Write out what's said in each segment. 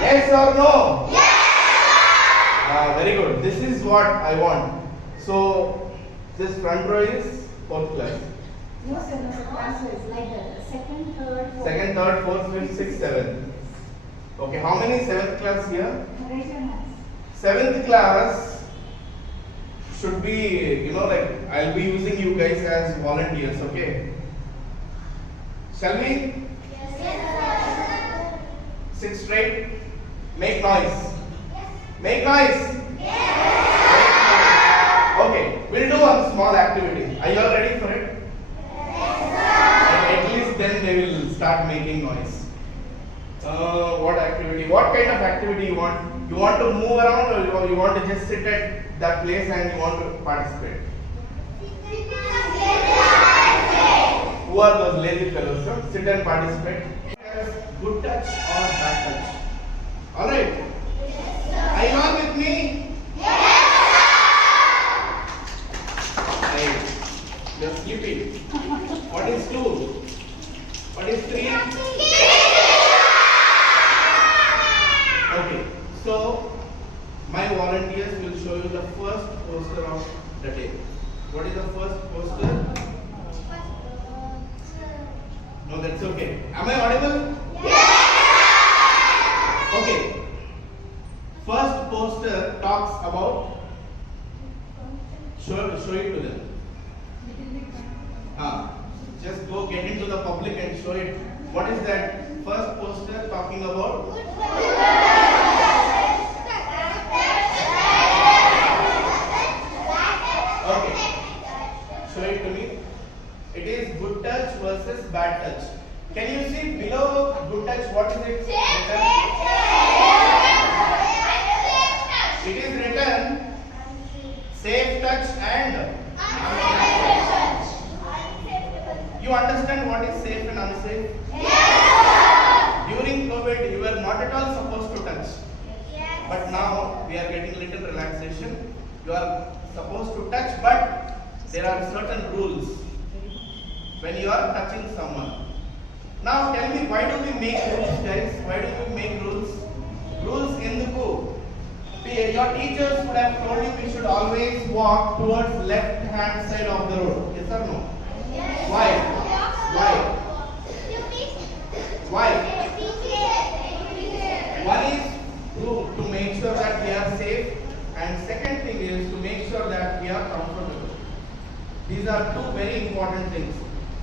Yes or no? Yes. Very good. This is what I want. So this front row is 4th class. No, sir, no, sir. Answer is like that. Second, third, fourth. Second, third, fourth, fifth, sixth, seventh. Okay, how many 7th class here? Raise your hands. 7th class should be, like I'll be using you guys as volunteers, okay? Shall we? Yes. Sit straight. Make noise. Make noise. Okay, we'll do one small activity. Are you all ready for it? At least then they will start making noise. What activity? What kind of activity you want? You want to move around, or you want to just sit at that place and you want to participate? Who are those lazy fellows? Sir? Sit and participate. Good touch or bad touch? All right. Are you all with me? Right. You're sleeping. What is 2? What is 3? Okay. So my volunteers will show you the first poster of the day. What is the first poster? No, that's okay. Am I audible? Yes! Okay. First poster talks about, show it to them. Just go get into the public and show it. What is that first poster talking about? Okay. Show it to me. It is good touch versus bad touch. Can you see below good touch what is it written? It is written safe touch and unsafe touch. You understand what is safe and unsafe? Yes. During COVID you were not at all supposed to touch. Yes. But now we are getting little relaxation. You are supposed to touch, but there are certain rules when you are touching someone. Now tell me, why do we make rules, guys? Why do we make rules? Rules enduku. Your teachers would have told you we should always walk towards left hand side of the road. Yes or no? Yes. Why? Why? Why? One is to make sure that we are safe, and second thing is to make sure that we are comfortable. These are two very important things.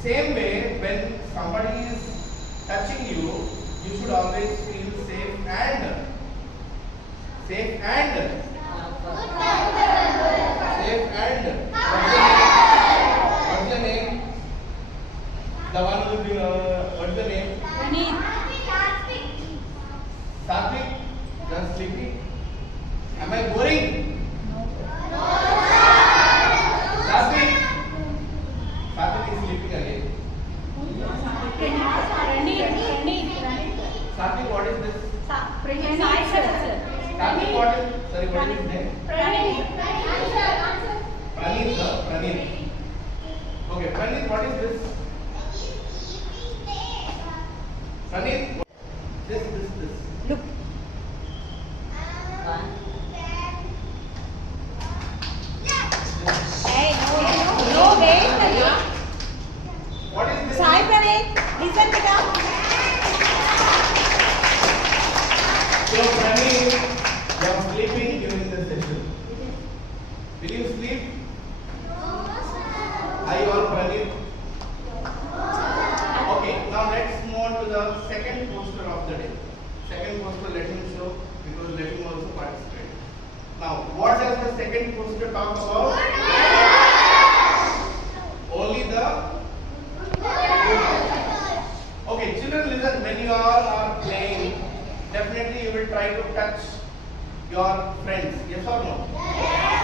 Same way, when somebody is touching you, you should always feel safe and safe and what's the name? The one who what's the name? Satvik. Just sleeping. Am I boring? Satvik. Satvik is sleeping again. Satvik, what is this? Satvik, what is? Sorry, what is his name? Pranit. Okay, Pranit, what is this? Pranit, this. Look. Hey, no, wait. What is this? Sai Pranit, listen to them. So, Pranit, you are sleeping during the session. Will you sleep? Are you all Pranit? Okay, now let's move on to the second poster of the day. Second poster, let him show, because let him also participate. Now, what does the second poster talk about? Only the okay, children, listen. When you all are playing, definitely you will try to touch your friends. Yes or no? Yes.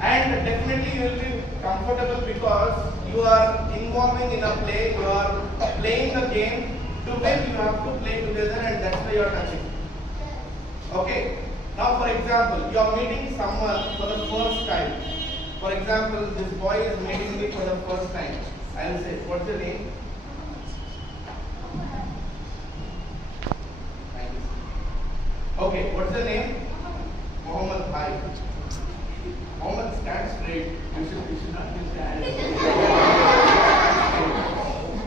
And definitely you will be comfortable because you are involving in a play. You are playing a game. To win, you have to play together, and that's why you are touching. Okay. Now, for example, you are meeting someone for the first time. For example, this boy is meeting me for the first time. I will say, what's your name? Thank you. Okay, what's the name? Mohammed. Hi. Mohammed, stand straight. You should not use stand.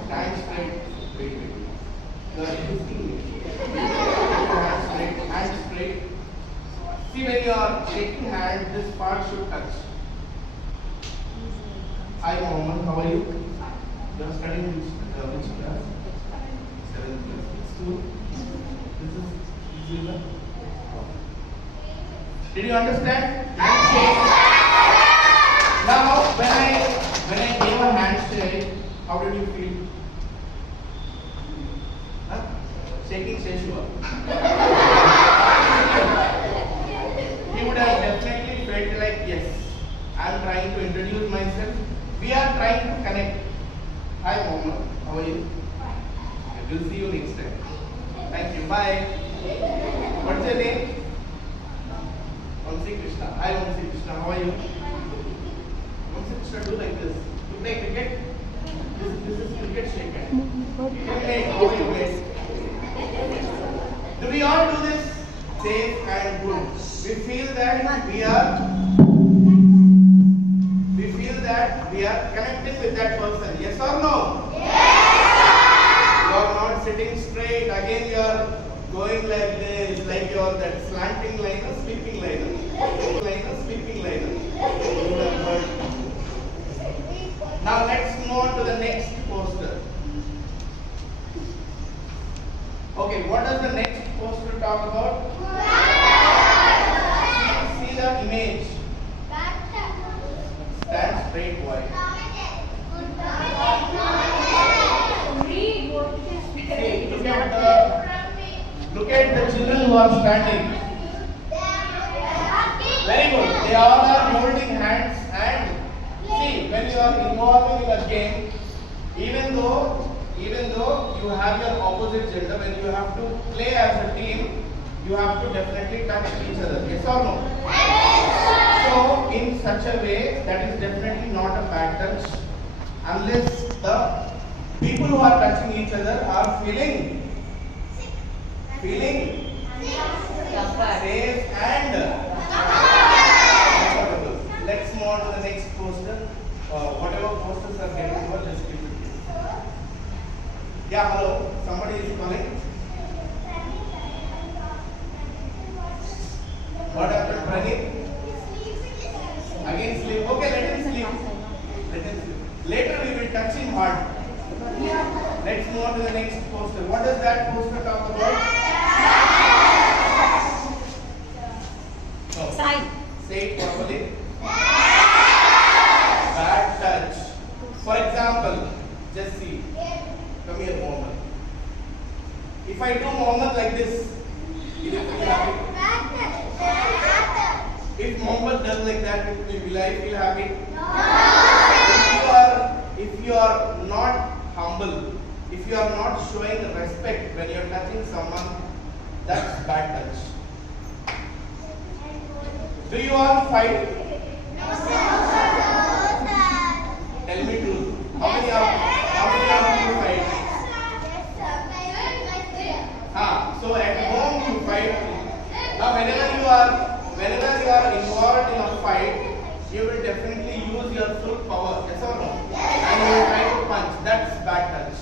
Stand straight. Wait. You are using me. Stand straight. Hand straight. See, when you are shaking hand, this part should touch. Hi Mohammed, how are you? You are studying which class? 7th class. Which school? This is Zilla. Did you understand? Handshake. Now, when I gave a handshake, how did you feel? Huh? Shaking Sheshua. He would have definitely felt like, yes, I am trying to introduce myself. We are trying to connect. Hi Mohammed, how are you? We'll see you next time. Thank you. Bye. What's your name? Vamsi Krishna. Hi Vamsi Krishna, how are you? Vamsi Krishna, do like this. You play cricket? This is cricket shake hand. Okay, how are you guys? Do we all do this? Safe and good. We feel that we are connected with that person. Yes or no? Yes. You are not sitting straight. Again, you are going like this, like you are that slanting line or sleeping line. Sleeping line. Now let's move on to the next poster. Okay, what does the next poster talk about? See the image. Stand straight, boy. Look at the children who are standing. Very good. They all are holding hands and see, when you are involving in a game, even though you have your opposite gender, when you have to play as a team, you have to definitely touch each other. Yes or no? So, in such a way, that is definitely not a bad touch, unless the people who are touching each other are feeling safe and comfortable. Let's move on to the next poster. Whatever posters are getting over, just keep it. Yeah, hello. Somebody is calling. What happened, Pradeep? Again sleep. Okay, let him sleep. Later we will touch him hard. Let's move on to the next poster. What does that poster talk about? No. Side. Say it properly. Bad touch. For example, just see. Come here, Mohammed. If I do Mohammed like this, will you feel happy? If Mohammed does like that, will I feel happy? No. If you are not humble, if you are not showing respect when you are touching someone, that's bad touch. Do you all fight? No, sir. Tell me truth. How many of you fight? So at home you fight. Now whenever you are involved in a fight, you will definitely use your full power. Yes or no? And you will try to punch. That's bad touch.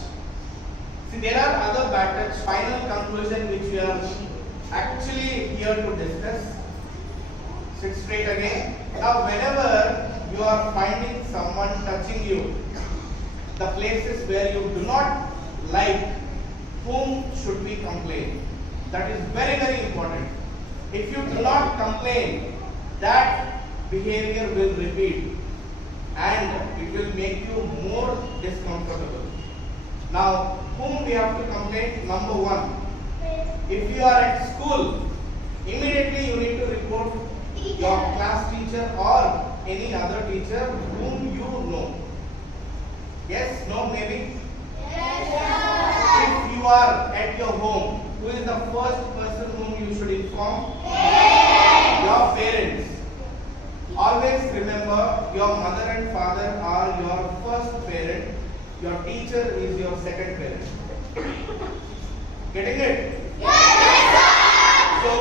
See, there are other bad touch. Final conclusion which we are actually here to discuss. Sit straight again. Now whenever you are finding someone touching you, the places where you do not like, whom should we complain? That is very, very important. If you do not complain, that behavior will repeat and it will make you more discomfortable. Now, whom we have to complain? Number one, if you are at school, immediately you need to report your class teacher or any other teacher whom you know. Yes? No? Maybe? If you are at your home, who is the first person whom you should inform? Your parents. Always remember, your mother and father are your first parent. Your teacher is your second parent. Getting it? Yes, sir. So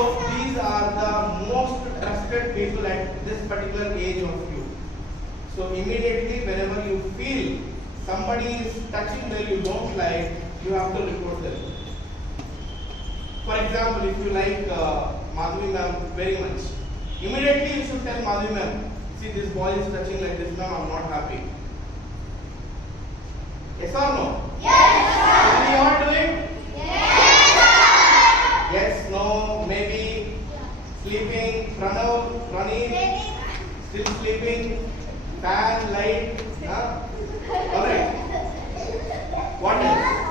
So immediately whenever you feel somebody is touching where you don't like, you have to report them. For example, if you like Madhuri ma'am very much, immediately you should tell Madhuri ma'am, see this boy is touching like this ma'am, I am not happy. Yes or no? Yes. Will you all do it? Yes. Yes, no, maybe, sleeping, running, still sleeping, fan, light, huh? Alright. What else?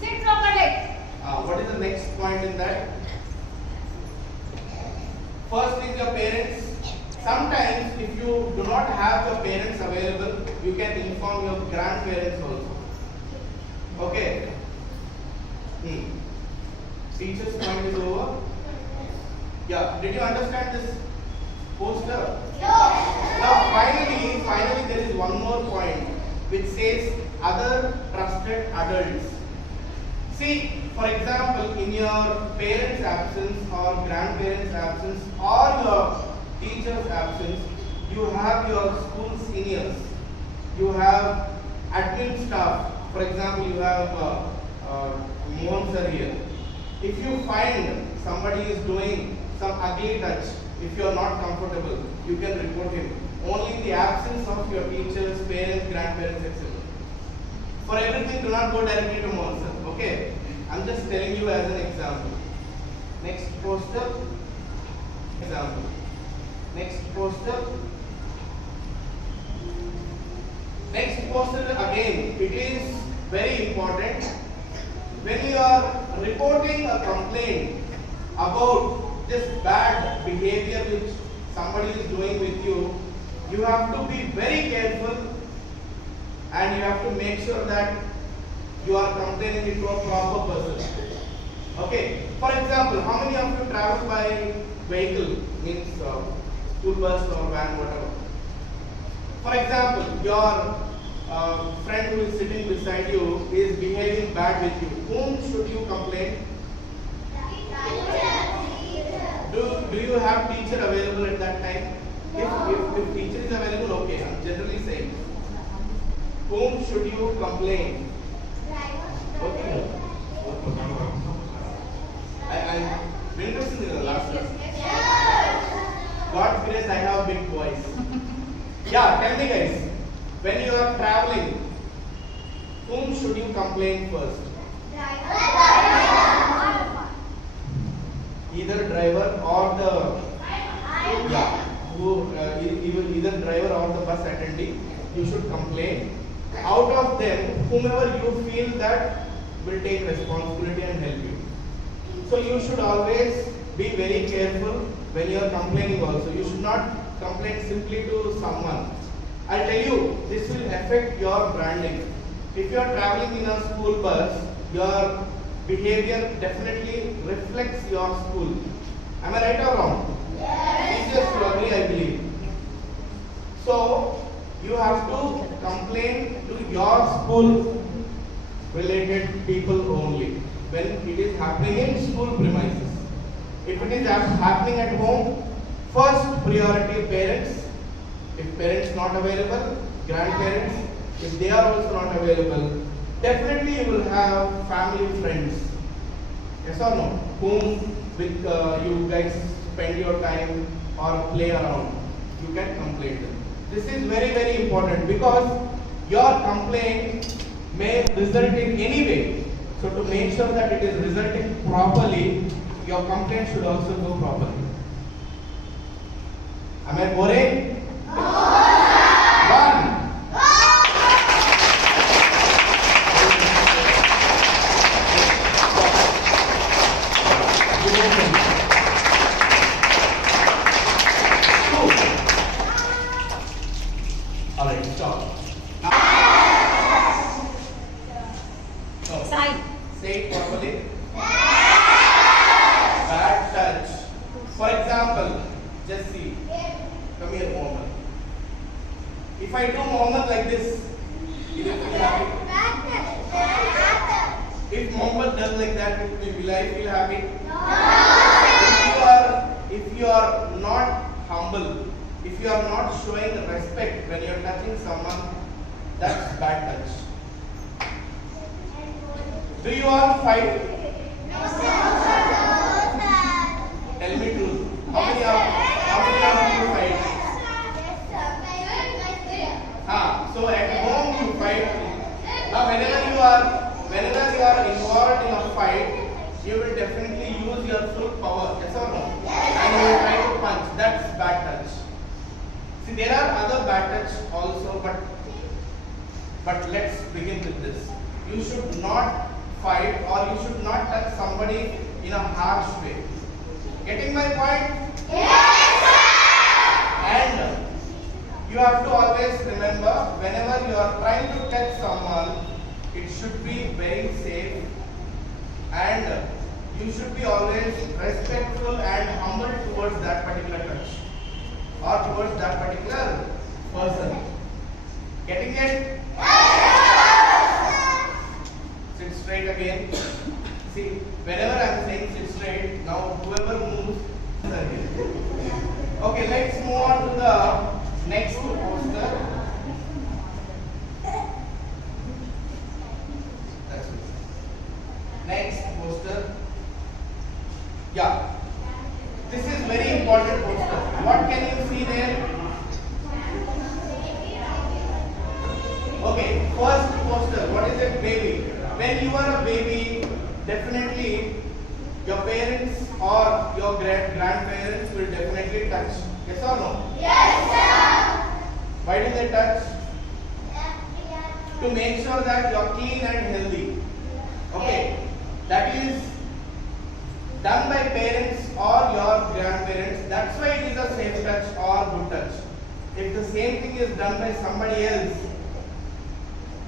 Sit properly. What is the next point in that? First is your parents. Sometimes if you do not have your parents available, you can inform your grandparents also. Okay. Teacher's point is over. Yeah. Did you understand this poster? Now finally there is one more point which says other trusted adults. See, for example, in your parents' absence or grandparents' absence or your teacher's absence, you have your school seniors, you have admin staff. For example, you have Mohan sir here. If you find somebody is doing some ugly touch, if you are not comfortable, you can report him. Only in the absence of your teachers, parents, grandparents, etc. For everything, do not go directly to Mohan sir. Okay? I'm just telling you as an example. Next poster. Example. Next poster. Next poster again. It is very important. When you are reporting a complaint about this bad behavior which somebody is doing with you, you have to be very careful and you have to make sure that you are complaining it to a proper person. Okay. For example, how many of you travel by vehicle? Means school bus or van, whatever. For example, your friend who is sitting beside you is behaving bad with you. Whom should you complain? Do you have teacher available at that time? If teacher is available, okay. I'm generally saying. Whom should you complain? Okay. I'm interested in the last class. God's grace, I have big voice. Yeah, tell me guys. When you are traveling, whom should you complain first? Either driver or either driver or the bus attendee. You should complain. Out of them, whomever you feel that will take responsibility and help you. So you should always be very careful when you are complaining also. You should not complain simply to someone. I tell you, this will affect your branding. If you are traveling in a school bus, your behavior definitely reflects your school. Am I right or wrong? Yes. Teachers will agree, I believe. So you have to complain to your school related people only when it is happening in school premises. If it is happening at home, first priority parents. If parents not available, grandparents, if they are also not available, definitely you will have family friends. Yes or no? Whom with you guys spend your time or play around. You can complain them. This is very, very important because your complaint may result in any way. So to make sure that it is resulting properly, your complaint should also go properly. Am I boring? One. Alright, stop. No. Say it properly. Bad touch. For example, just see. Come here, Mohammed. If I do Mohammed like this, will you feel happy? If Mohammed does like that, will I feel happy? No. If you are not humble, if you are not showing respect when you are touching someone, that's bad touch. Do you all fight? Tell me truth. How many of you fight? So at home you fight. Now whenever you are involved in a fight, you will definitely use your full power. Yes or no? And you will try to punch. That's bad touch. See, there are other bad touch also, but let's begin with this. You should not fight or you should not touch somebody in a harsh way. Getting my point? Yes, sir. And you have to always remember, whenever you are trying to touch someone, it should be very safe and you should be always respectful and humble towards that particular touch or towards that particular person. Getting it? Sit straight again. See, whenever I am saying sit straight, now whoever moves. Okay, let's move on to the next poster. That's it. Next poster. Yeah. This is very important poster. What can you see there? Okay, first poster. What is it? Baby. When you are a baby, definitely your parents or your grandparents will definitely touch. Yes or no? Yes, sir. Why do they touch? To make sure that you are clean and healthy. Okay. That is done by parents or your grandparents. That's why it is a safe touch or good touch. If the same thing is done by somebody else,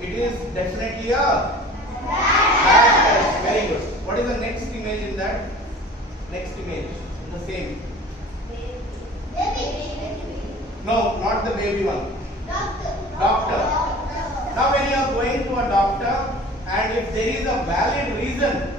it is definitely a bad touch. Very good. What is the next image in that? Next image. The same. No, not the baby one. Doctor. Now when you are going to a doctor and if there is a valid reason